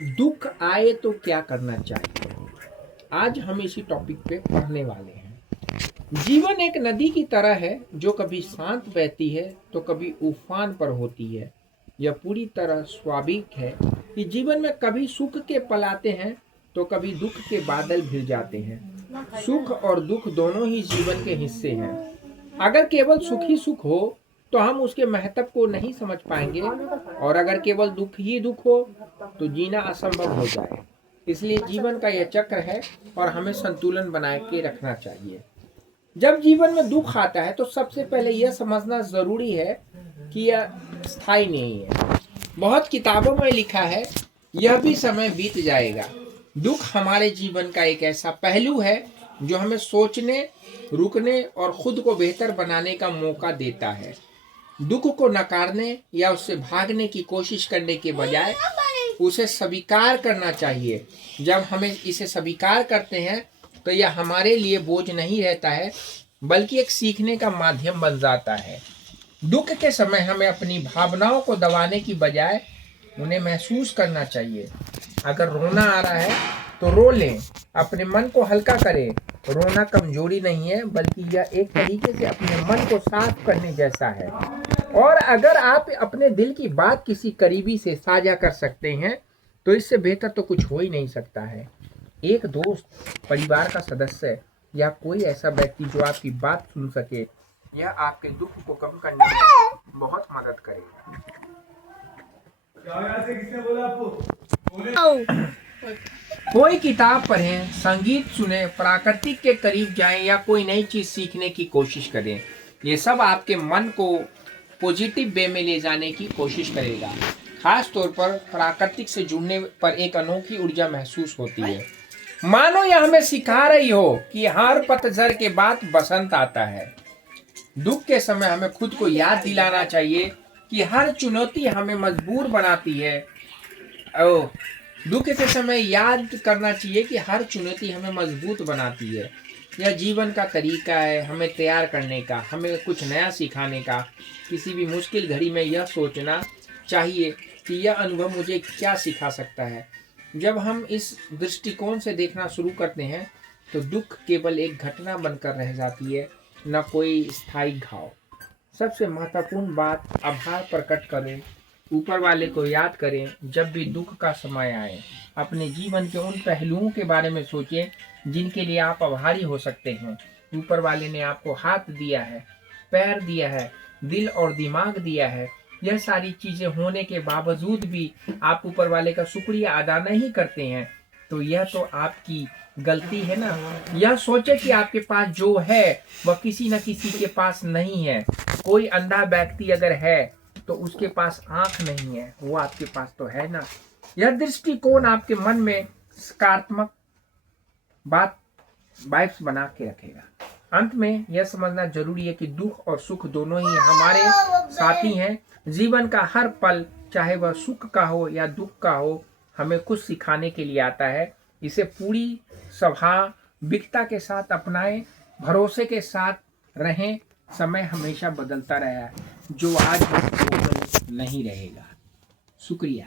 दुख आए तो क्या करना चाहिए, आज हम इसी टॉपिक पे पढ़ने वाले हैं। जीवन एक नदी की तरह है जो कभी शांत बहती है तो कभी उफान पर होती है। यह पूरी तरह स्वाभाविक है कि जीवन में कभी सुख के पल आते हैं तो कभी दुख के बादल घिर जाते हैं। सुख और दुख दोनों ही जीवन के हिस्से हैं। अगर केवल सुख ही सुख हो तो हम उसके महत्व को नहीं समझ पाएंगे, और अगर केवल दुख ही दुख हो तो जीना असंभव हो जाए। इसलिए जीवन का यह चक्र है और हमें संतुलन बनाए के रखना चाहिए। जब जीवन में दुख आता है तो सबसे पहले यह समझना जरूरी है कि यह स्थायी नहीं है। बहुत किताबों में लिखा है यह भी समय बीत जाएगा। दुख हमारे जीवन का एक ऐसा पहलू है जो हमें सोचने, रुकने और खुद को बेहतर बनाने का मौका देता है। दुख को नकारने या उससे भागने की कोशिश करने के बजाय उसे स्वीकार करना चाहिए। जब हमें इसे स्वीकार करते हैं तो यह हमारे लिए बोझ नहीं रहता है, बल्कि एक सीखने का माध्यम बन जाता है। दुख के समय हमें अपनी भावनाओं को दबाने की बजाय उन्हें महसूस करना चाहिए। अगर रोना आ रहा है तो रो लें, अपने मन को हल्का करें। रोना कमजोरी नहीं है, बल्कि यह एक तरीके से अपने मन को साफ करने जैसा है। और अगर आप अपने दिल की बात किसी करीबी से साझा कर सकते हैं तो इससे बेहतर तो कुछ हो ही नहीं सकता है। एक दोस्त, परिवार का सदस्य या कोई ऐसा व्यक्ति जो आपकी बात सुन सके, यह आपके दुख को कम करने में बहुत मदद करेगा। कोई किताब पढ़ें, संगीत सुने, प्राकृतिक के करीब जाएं या कोई नई चीज सीखने की कोशिश करें। ये सब आपके मन को पॉजिटिव वे में ले जाने की कोशिश करेगा। खास तौर पर प्राकृतिक से जुड़ने पर एक अनोखी ऊर्जा महसूस होती है। मानो यह हमें सिखा रही हो कि हर पतझड़ के बाद बसंत आता है। दुख के समय हमें खुद को याद दिलाना चाहिए कि हर चुनौती हमें मजबूर बनाती है। दुख के समय याद करना चाहिए कि हर चुनौती हमें मजबूत बनाती है। यह जीवन का तरीका है हमें तैयार करने का, हमें कुछ नया सिखाने का। किसी भी मुश्किल घड़ी में यह सोचना चाहिए कि यह अनुभव मुझे क्या सिखा सकता है। जब हम इस दृष्टिकोण से देखना शुरू करते हैं तो दुख केवल एक घटना बनकर रह जाती है, न कोई स्थायी घाव। सबसे महत्वपूर्ण बात, आभार प्रकट करें, ऊपर वाले को याद करें। जब भी दुख का समय आए अपने जीवन के उन पहलुओं के बारे में सोचें जिनके लिए आप आभारी हो सकते हैं। ऊपर वाले ने आपको हाथ दिया है, पैर दिया है, दिल और दिमाग दिया है। यह सारी चीजें होने के बावजूद भी आप ऊपर वाले का शुक्रिया अदा नहीं करते हैं तो यह तो आपकी गलती है ना। यह सोचे कि आपके पास जो है वह किसी न किसी के पास नहीं है। कोई अंधा व्यक्ति अगर है तो उसके पास आंख नहीं है, वो आपके पास तो है ना। यह दृष्टिकोण आपके मन में सकारात्मक बात वाइब्स बना के रखेगा। अंत में यह समझना जरूरी है कि दुख और सुख दोनों ही हमारे साथी हैं। जीवन का हर पल, चाहे वह सुख का हो या दुख का हो, हमें कुछ सिखाने के लिए आता है। इसे पूरी स्वाभाविकता के साथ अपनाएं, भरोसे के साथ रहें। समय हमेशा बदलता रहा है, जो आज नहीं रहेगा। शुक्रिया।